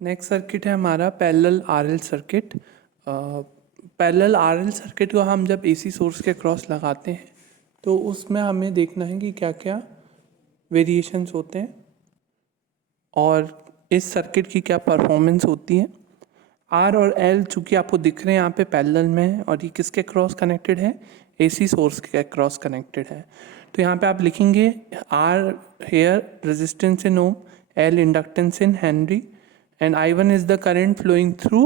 Next circuit है हमारा parallel RL circuit. Parallel RL circuit को हम जब एसी सोर्स के क्रॉस लगाते हैं तो उसमें हमें देखना है कि क्या क्या वेरिएशंस होते हैं और इस सर्किट की क्या परफॉर्मेंस होती है। आर और एल चूँकि आपको दिख रहे हैं यहाँ पे पैरेलल में है और ये किसके क्रॉस कनेक्टेड है, एसी सोर्स के क्रॉस कनेक्टेड है। तो यहाँ पे आप लिखेंगे R here resistance in ohm, L inductance in henry and I1 is the current flowing through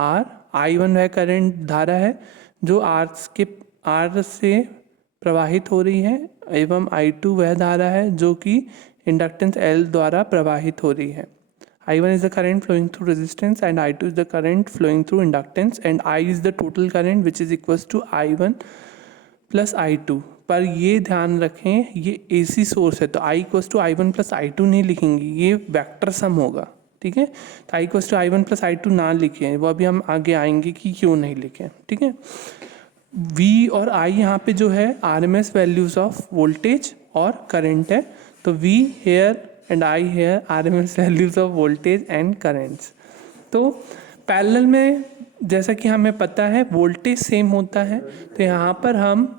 R. I1 वह करंट धारा है जो आर से प्रवाहित हो रही है एवं I2 वह धारा है जो कि इंडक्टेंस L द्वारा प्रवाहित हो रही है। I1 is the current flowing through resistance and I2 is the current flowing through inductance and I is the total current which is equals to I1 plus I2। पर ये ध्यान रखें ये AC सोर्स है तो I equals to I1 plus I2 नहीं लिखेंगे, ये वेक्टर सम होगा, ठीक है। तो I equals to I1 plus I2 ना लिखें, वो अभी हम आगे आएंगे कि क्यों नहीं लिखें, ठीक है। V और I यहाँ पे जो है RMS वैल्यूज ऑफ वोल्टेज और करंट है, तो V here and I here RMS values of voltage and currents. तो पैरेलल में जैसा कि हमें पता है वोल्टेज सेम होता है, तो यहाँ पर हम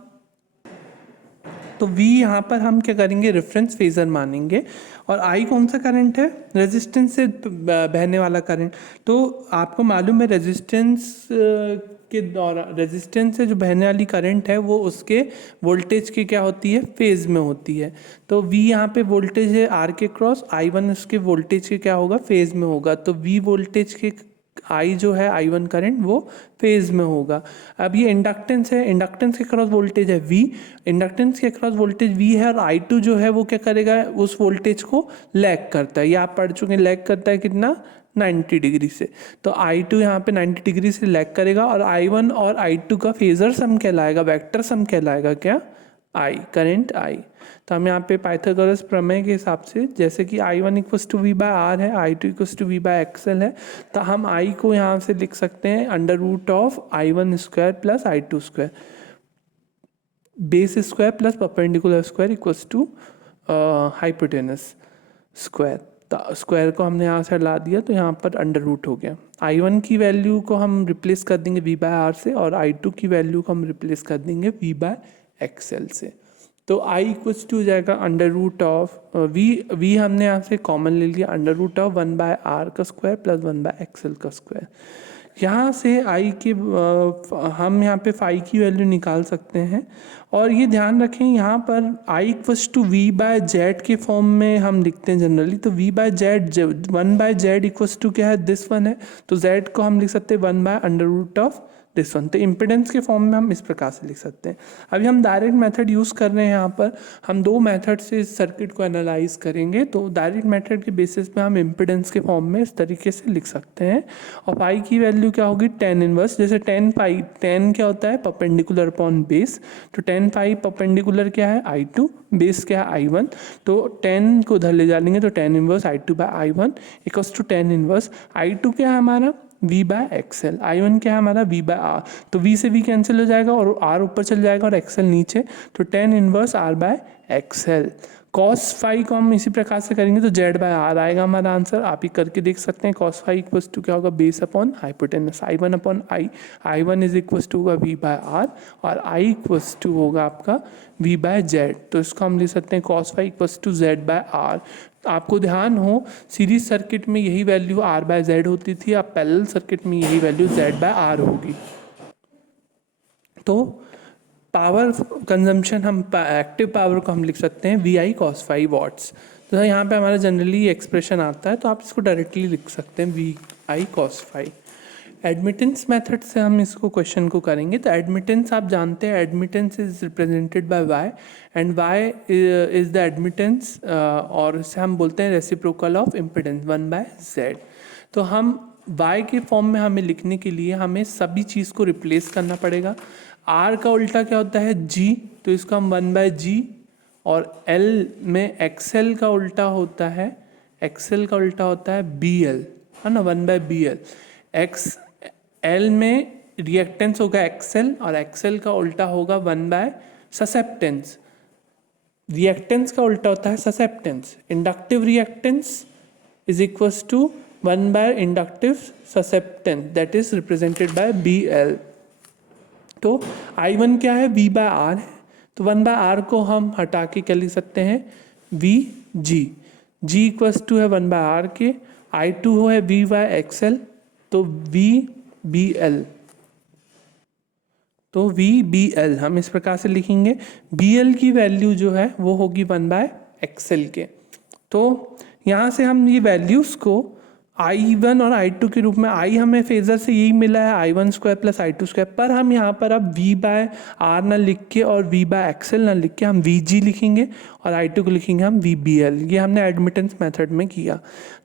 V यहाँ पर हम क्या करेंगे, रेफरेंस फेजर मानेंगे और I कौन सा करंट है, रेजिस्टेंस से बहने वाला करंट। तो आपको मालूम है रेजिस्टेंस के दौरान, रेजिस्टेंस से जो बहने वाली करंट है वो उसके वोल्टेज की क्या होती है, फेज में होती है। तो V यहाँ पे वोल्टेज है R के क्रॉस, I1 उसके वोल्टेज के क्या होगा, फेज में होगा। तो V वोल्टेज के I जो है I1 करंट वो फेज में होगा। अब ये इंडक्टेंस है, इंडक्टेंस के क्रॉस वोल्टेज है V, इंडक्टेंस के क्रॉस वोल्टेज V है और I2 जो है वो क्या करेगा, उस वोल्टेज को लैग करता है। ये आप पढ़ चुके हैं, लैग करता है कितना, 90 डिग्री से। तो I2 यहाँ पे 90 डिग्री से लैग करेगा और I1 और I2 का फेजर सम कहलाएगा, वेक्टर सम कहलाएगा क्या, I, करंट I। तो हम यहाँ पे पाइथागोरस प्रमेय के हिसाब से जैसे कि I1 equals to V by R है, I2 equals to V by XL है, तो हम I को यहाँ से लिख सकते हैं under root of I1 square plus I2 square, base square plus perpendicular square equals to hypotenuse square. तो स्क्वायर को हमने यहाँ से ला दिया तो यहाँ पर अंडर रूट हो गया। I1 की वैल्यू को हम रिप्लेस कर देंगे V बाय आर से और I2 की वैल्यू को हम रिप्लेस कर देंगे V बाय एक्सएल से। तो I इक्वल्स टू हो जाएगा अंडर रूट ऑफ V हमने यहाँ से कॉमन ले लिया, under root of 1 by R का स्क्वायर प्लस 1 बाय एक्सएल का स्क्वायर। यहाँ से I के हम यहाँ पे फाई की वैल्यू निकाल सकते हैं और ये ध्यान रखें यहाँ पर I equals to V by Z के फॉर्म में हम लिखते हैं जनरली। तो V by Z, 1 by Z equals to क्या है, दिस वन है, तो Z को हम लिख सकते हैं 1 by under root of this one. तो इम्पिडेंस के फॉर्म में हम इस प्रकार से लिख सकते हैं। अभी हम डायरेक्ट मेथड यूज़ कर रहे हैं, यहाँ पर हम दो मेथड से इस सर्किट को एनालाइज करेंगे। तो डायरेक्ट मेथड के बेसिस पे हम इम्पिडेंस के फॉर्म में इस तरीके से लिख सकते हैं और पाई की वैल्यू क्या होगी, tan इनवर्स, जैसे tan पाई, tan क्या होता है, परपेंडिकुलर अपॉन बेस, तो tan पाई परपेंडिकुलर क्या है, I2, बेस क्या है I1, तो tan को उधर ले जाएंगे तो tan inverse I2 by I1 equals to tan inverse I2 क्या है हमारा, V बाय एक्सएल, I1 क्या है हमारा, V बाय आर, तो V से V कैंसिल हो जाएगा और R ऊपर चल जाएगा और एक्सएल नीचे, तो tan inverse R by XL. Cos phi को हम इसी प्रकार से करेंगे तो Z बाय आर आएगा हमारा आंसर, आप ही करके देख सकते हैं। कॉस फाई इक्वल्स टू क्या होगा, base upon hypotenuse, I1 upon I1 is equals to होगा V बाय आर और I इक्वल्स टू होगा आपका V बाय जेड। तो इसको हम लिख सकते हैं cos phi equals to Z by R. आपको ध्यान हो सीरीज सर्किट में यही वैल्यू R बाय जेड होती थी, अब पैरेलल सर्किट में यही वैल्यू Z बाय आर होगी। तो पावर कंजम्पशन हम एक्टिव पावर को हम लिख सकते हैं VI cos 5 वॉट्स। तो यहाँ पे हमारा जनरली एक्सप्रेशन आता है तो आप इसको डायरेक्टली लिख सकते हैं VI cos 5। एडमिटेंस मेथड से हम इसको क्वेश्चन को करेंगे। तो एडमिटेंस आप जानते हैं, admittance is represented by Y and Y is the admittance और इसे हम बोलते हैं reciprocal of impedance 1 by Z। तो हम Y के फॉर्म में हमें लिखने के लिए हमें सभी चीज़ को रिप्लेस करना पड़ेगा। R का उल्टा क्या होता है, G, तो इसको हम 1 बाय G, और L में XL का उल्टा होता है, XL का उल्टा होता है BL, है ना, 1 बाय BL। L में रिएक्टेंस होगा XL और XL का उल्टा होगा 1 बाय ससेप्टेंस। रिएक्टेंस का उल्टा होता है susceptance. Inductive reactance is equals to 1 by inductive susceptance that is represented by BL। तो I1 क्या है, V बाय आर है, तो 1 बाय आर को हम हटा के क्या लिख सकते हैं, VG। G इक्वल्स टू है 1 बाय आर के, I2 है V बाय XL, तो VBL, तो VBL हम इस प्रकार से लिखेंगे। BL की वैल्यू जो है वो होगी 1 बाय XL के। तो यहाँ से हम ये वैल्यूज़ को I1 और I2 के रूप में, I हमें फेजर से यही मिला है I1 square plus I2 square, पर हम यहाँ पर अब V बाय आर ना लिख के और V बाय एक्सएल ना लिख के हम VG लिखेंगे और I2 को लिखेंगे हम VBL। ये हमने एडमिटेंस मेथड में किया।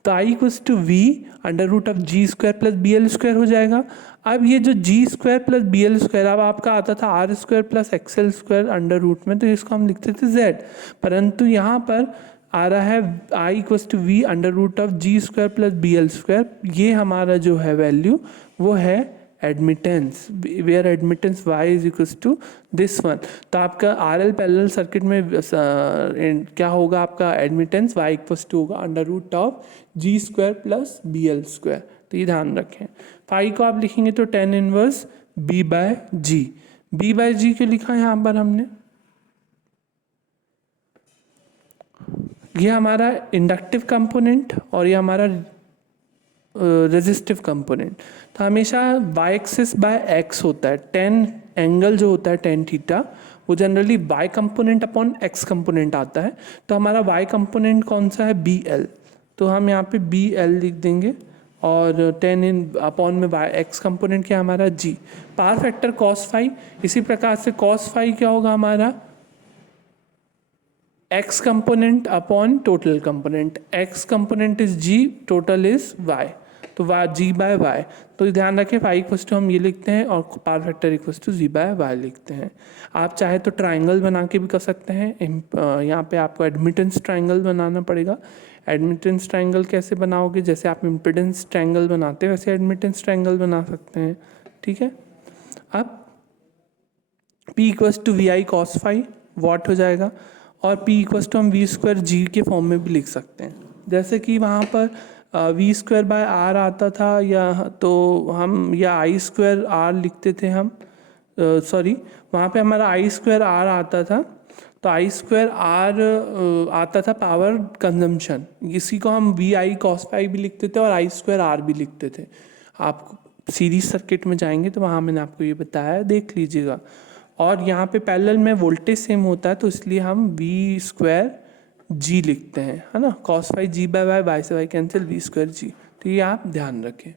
तो I equals to V under root of G square plus BL square हो जाएगा। अब ये जो G square plus BL square अब आपका आता था R square plus XL square under root में, तो इसको हम लिखते थे Z, परंतु यहाँ पर आ रहा है I equals to V under root of G square plus BL square. ये हमारा जो है वैल्यू वो है admittance, where admittance Y is equals to this one. तो आपका RL पैरेलल सर्किट में क्या होगा, आपका एडमिटेंस Y इक्वल्स टू होगा under root of G square plus BL square. तो ये ध्यान रखें। फाई को आप लिखेंगे तो tan inverse B by G। B by G क्यों लिखा है यहाँ पर हमने, ये हमारा इंडक्टिव कंपोनेंट और ये हमारा रेजिस्टिव कंपोनेंट। तो हमेशा y एक्सिस बाय x होता है, टेन एंगल जो होता है टेन थीटा वो generally y component upon x component आता है। तो हमारा y कंपोनेंट कौन सा है, BL, तो हम यहाँ पे BL लिख देंगे और टेन इन अपॉन में y x कंपोनेंट क्या हमारा G, power factor cos phi. इसी प्रकार से cos फाई क्या होगा हमारा, x component upon total component, x component is G, total is y, तो G बाय वाई। तो ध्यान रखें फाई इक्वल्स टू हम ये लिखते हैं और power factor equals to G by Y लिखते हैं। आप चाहे तो ट्राइंगल बना के भी कर सकते हैं। यहाँ पे आपको एडमिटेंस ट्राइंगल बनाना पड़ेगा। एडमिटेंस ट्राइंगल कैसे बनाओगे, जैसे आप इम्पिडेंस ट्राइंगल बनाते हैं वैसे एडमिटेंस ट्राइंगल बना सकते हैं, ठीक है। अब P equals to VI cos phi watt हो जाएगा, और P इक्वल्स टू हम V स्क्वायर G के फॉर्म में भी लिख सकते हैं। जैसे कि वहाँ पर V स्क्वायर बाय आर आता था, या तो हम या I स्क्वायर आर लिखते थे हम, सॉरी वहाँ पे हमारा I स्क्वायर आर आता था, तो I स्क्वायर आर आता था पावर कंजम्पशन, इसी को हम VI cos फाई भी लिखते थे और I स्क्वायर आर भी लिखते थे। आप सीरीज सर्किट में जाएंगे तो वहाँ मैंने आपको ये बताया, देख लीजिएगा। और यहाँ पे पैरेलल में वोल्टेज सेम होता है तो इसलिए हम V स्क्वायर G लिखते हैं, है ना, cos phi G by Y, Y से Y cancel, V square G। तो ये आप ध्यान रखें।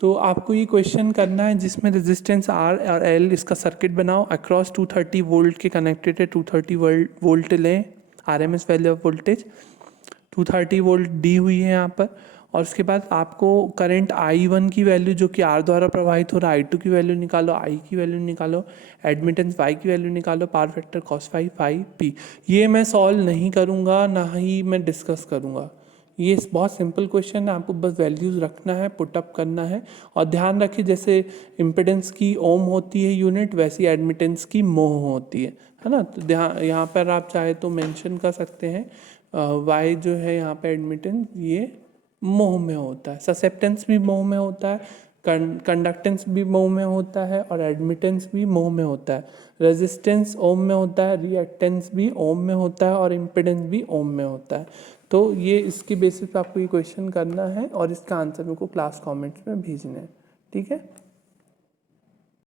तो आपको ये क्वेश्चन करना है जिसमें रेजिस्टेंस R और L इसका सर्किट बनाओ, अक्रॉस 230 वोल्ट के कनेक्टेड है, 230 वोल्ट लें RMS value of voltage, 230 volt दी हुई है यहाँ पर। और उसके बाद आपको करंट I1 की वैल्यू जो कि R द्वारा प्रवाहित हो रहा है, I2 की वैल्यू निकालो, I की वैल्यू निकालो, एडमिटेंस Y की वैल्यू निकालो, power factor cos phi phi P। ये मैं सॉल्व नहीं करूँगा, ना ही मैं डिस्कस करूँगा, ये बहुत सिंपल क्वेश्चन है, आपको बस वैल्यूज़ रखना है, पुटअप करना है। और ध्यान रखिए जैसे इम्पिडेंस की ओम होती है यूनिट, वैसी एडमिटेंस की मोह होती है ना। तो ध्यान यहाँ पर आप चाहे तो मेंशन कर सकते हैं, वाई जो है यहाँ पे एडमिटेंस ये मोह में होता है, ससेप्टेंस भी मोह में होता है, कंडक्टेंस भी मोह में होता है और एडमिटेंस भी मोह में होता है, रेजिस्टेंस ओम में होता है, रिएक्टेंस भी ओम में होता है और इम्पिडेंस भी ओम में होता है। तो ये इसके बेसिस पे आपको ये क्वेश्चन करना है और इसका आंसर मेरे को क्लास कमेंट्स में भेजना है, ठीक है।